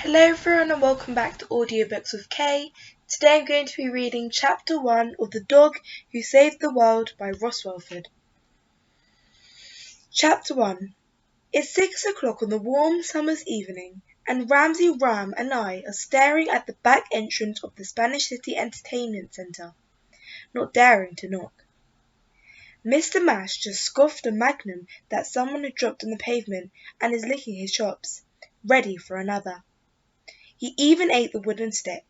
Hello everyone and welcome back to Audiobooks with Kay. Today I'm going to be reading Chapter 1 of The Dog Who Saved the World by Ross Welford. Chapter 1. It's 6 o'clock on the warm summer's evening, and Ramsey Ram and I are staring at the back entrance of the Spanish City Entertainment Centre, not daring to knock. Mr. Mash just scoffed a magnum that someone had dropped on the pavement and is licking his chops, ready for another. He even ate the wooden stick.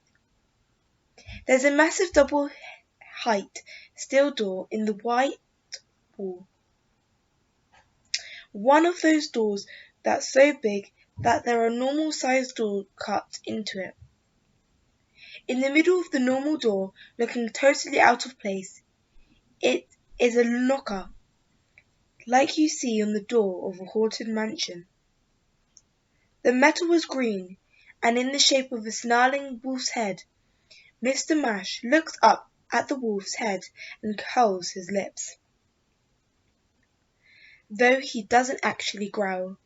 There's a massive double-height steel door in the white wall. One of those doors that's so big that there are normal-sized doors cut into it. In the middle of the normal door, looking totally out of place, it is a knocker, like you see on the door of a haunted mansion. The metal was green, and in the shape of a snarling wolf's head. Mr. Mash looks up at the wolf's head and curls his lips, though he doesn't actually growl.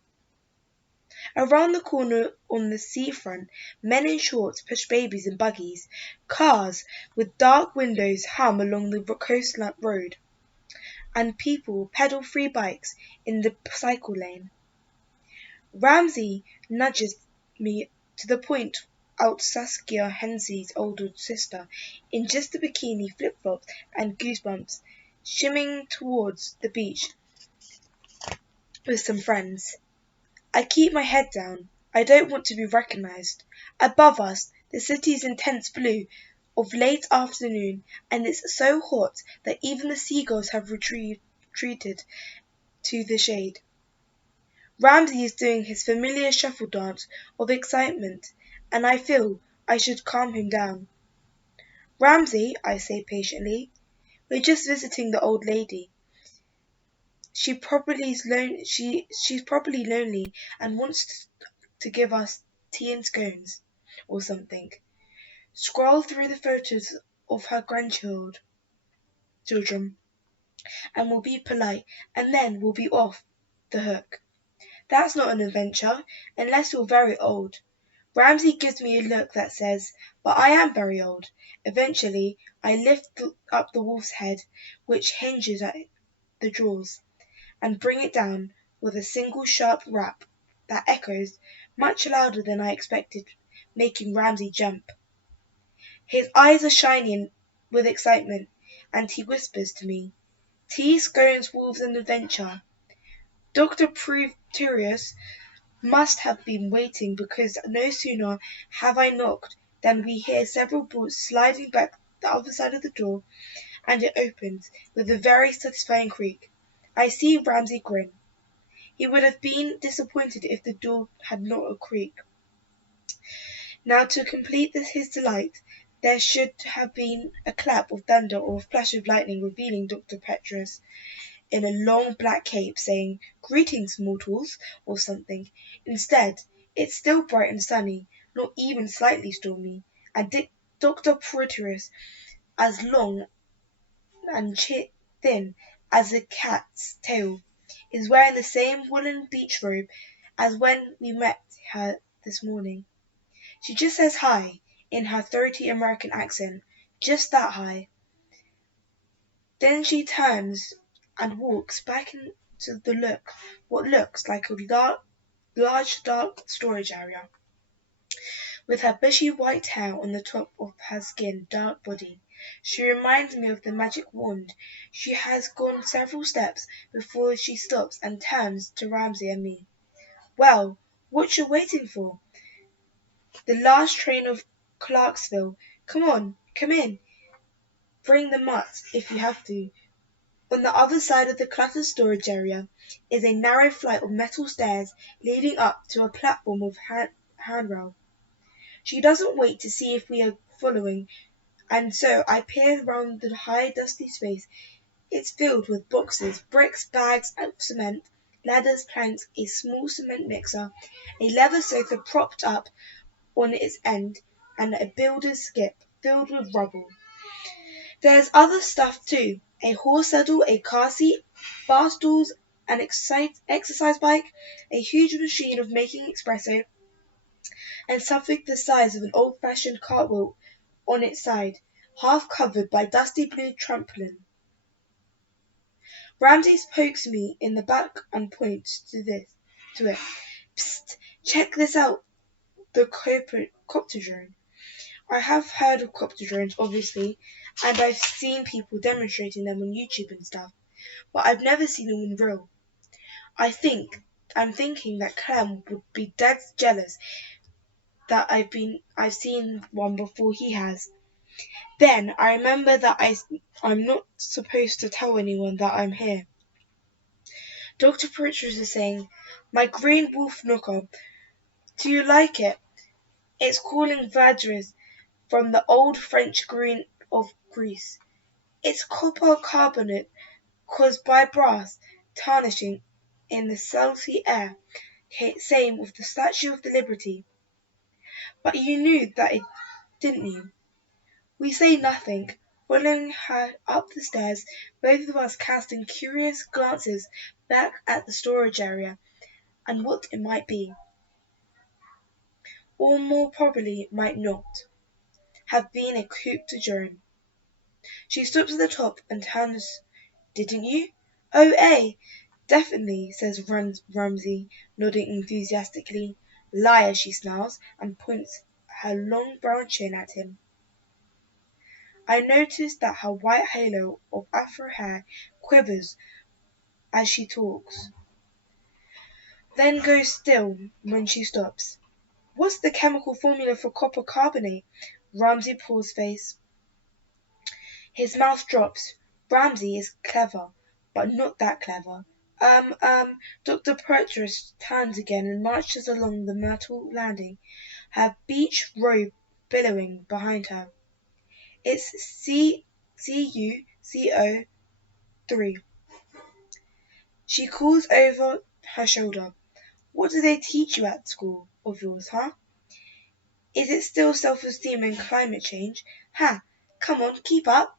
Around the corner on the seafront, men in shorts push babies in buggies. Cars with dark windows hum along the coast road, and people pedal free bikes in the cycle lane. Ramsey nudges me to point out Saskia Hensey's older sister, in just a bikini, flip-flops and goosebumps, shimmying towards the beach with some friends. I keep my head down. I don't want to be recognized. Above us, the city's intense blue of late afternoon, and it's so hot that even the seagulls have retreated to the shade. Ramsey is doing his familiar shuffle dance of excitement, and I feel I should calm him down. Ramsey, I say patiently, we're just visiting the old lady. She's probably lonely and wants to give us tea and scones, or something. Scroll through the photos of her grandchildren, and we'll be polite, and then we'll be off the hook. That's not an adventure, unless you're very old. Ramsey gives me a look that says, but I am very old. Eventually, I lift up the wolf's head, which hinges at the jaws, and bring it down with a single sharp rap that echoes much louder than I expected, making Ramsey jump. His eyes are shining with excitement, and he whispers to me, "Tea, scones, wolves, and adventure." Dr. Pretorius must have been waiting, because no sooner have I knocked than we hear several bolts sliding back the other side of the door, and it opens with a very satisfying creak. I see Ramsey grin. He would have been disappointed if the door had not a creak. Now, to complete his delight, there should have been a clap of thunder or a flash of lightning revealing Dr. Petrus in a long black cape, saying, "Greetings, mortals," or something. Instead, it's still bright and sunny, not even slightly stormy, and Dr. Pretorius, as long and thin as a cat's tail, is wearing the same woolen beach robe as when we met her this morning. She just says hi, in her throaty American accent, just that hi. Then she turns and walks back into what looks like a large dark storage area, with her bushy white hair on the top of her dark body. She reminds me of the magic wand. She has gone several steps before she stops and turns to Ramsey and me. "Well, what you waiting for? The last train of Clarksville. Come on, come in. Bring the mutts if you have to." On the other side of the cluttered storage area is a narrow flight of metal stairs leading up to a platform of handrail. She doesn't wait to see if we are following, and so I peer round the high, dusty space. It's filled with boxes, bricks, bags of cement, ladders, planks, a small cement mixer, a leather sofa propped up on its end, and a builder's skip filled with rubble. There's other stuff too, a horse saddle, a car seat, bar stools, an exercise bike, a huge machine of making espresso, and something the size of an old-fashioned cartwheel on its side, half covered by dusty blue trampoline. Ramses pokes me in the back and points to it. Psst! Check this out, the copter drone. I have heard of copter drones, obviously, and I've seen people demonstrating them on YouTube and stuff, but I've never seen them in real. I'm thinking that Clem would be dead jealous that I've seen one before he has. Then I remember that I'm not supposed to tell anyone that I'm here. Dr. Pritchard is saying, "My green wolf knocker, do you like it? It's calling Vadris from the old French green of Greece. It's copper carbonate caused by brass tarnishing in the salty air, same with the Statue of the Liberty. But you knew that, didn't you?" We say nothing, following her up the stairs, both of us casting curious glances back at the storage area and what it might be, or more probably might not, have been a coupe de jour. She stops at the top and turns. "Didn't you?" "Oh, definitely," says Ramsay, nodding enthusiastically. "Liar," she snarls, and points her long brown chin at him. I notice that her white halo of afro hair quivers as she talks, then goes still when she stops. "What's the chemical formula for copper carbonate?" Ramsay pulls face. His mouth drops. Ramsay is clever, but not that clever. Dr. Purchas turns again and marches along the myrtle landing, her beach robe billowing behind her. It's CUCO 3. She calls over her shoulder. "What do they teach you at school of yours, huh? Is it still self-esteem and climate change? Ha! Come on, keep up."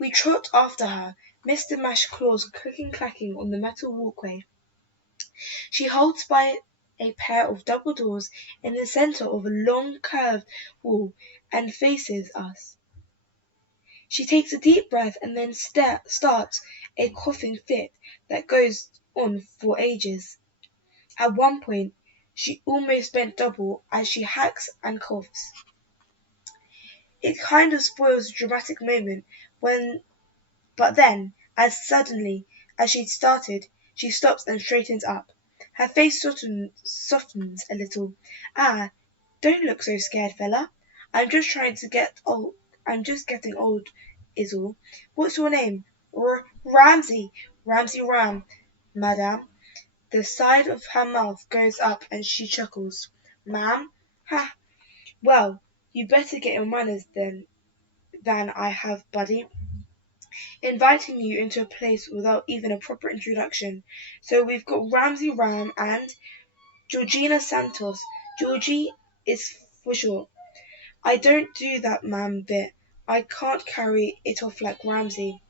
We trot after her, Mr. Mash claws clacking on the metal walkway. She halts by a pair of double doors in the centre of a long curved wall and faces us. She takes a deep breath and then starts a coughing fit that goes on for ages. At one point she almost bent double as she hacks and coughs. It kind of spoils the dramatic moment but then, as suddenly as she'd started, she stops and straightens up. Her face softens a little. "Ah, don't look so scared, fella. I'm just getting old, is all. What's your name?" "Ramsay. Ramsay Ram, madame." The side of her mouth goes up and she chuckles. "Ma'am? Ha! Well, you better get your manners than I have, buddy. Inviting you into a place without even a proper introduction. So we've got Ramsay Ram and Georgina Santos. Georgie is for short. I don't do that ma'am bit. I can't carry it off like Ramsay."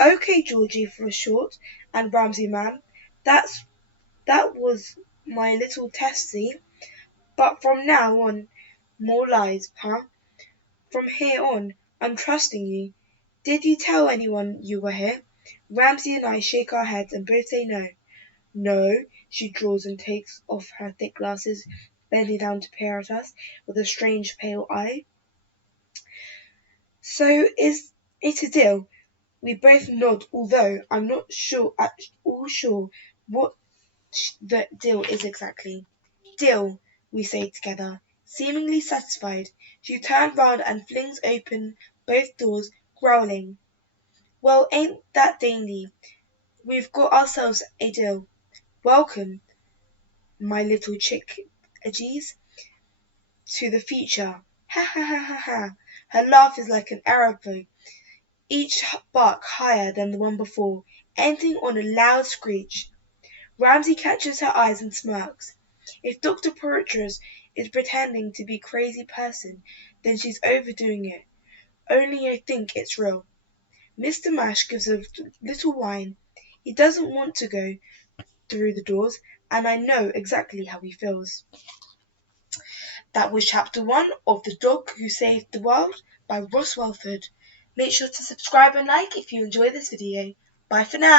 "Okay, Georgie for short, and Ramsay ma'am. That was my little test, see? But from now on, more lies, huh? From here on, I'm trusting you. Did you tell anyone you were here?" Ramsay and I shake our heads and both say no. "No," she draws and takes off her thick glasses, bending down to peer at us with a strange pale eye. "So is it a deal?" We both nod, although I'm not at all sure what the deal is exactly. "Deal," we say together, seemingly satisfied. She turns round and flings open both doors, growling. "Well, ain't that dandy? We've got ourselves a deal. Welcome, my little chickadees, to the future. Ha ha ha ha ha." Her laugh is like an aeroplane, each bark higher than the one before, ending on a loud screech. Ramsay catches her eyes and smirks. If Dr. Porteous is pretending to be a crazy person, then she's overdoing it. Only I think it's real. Mr. Mash gives a little whine. He doesn't want to go through the doors, and I know exactly how he feels. That was chapter 1 of The Dog Who Saved the World by Ross Welford. Make sure to subscribe and like if you enjoy this video. Bye for now.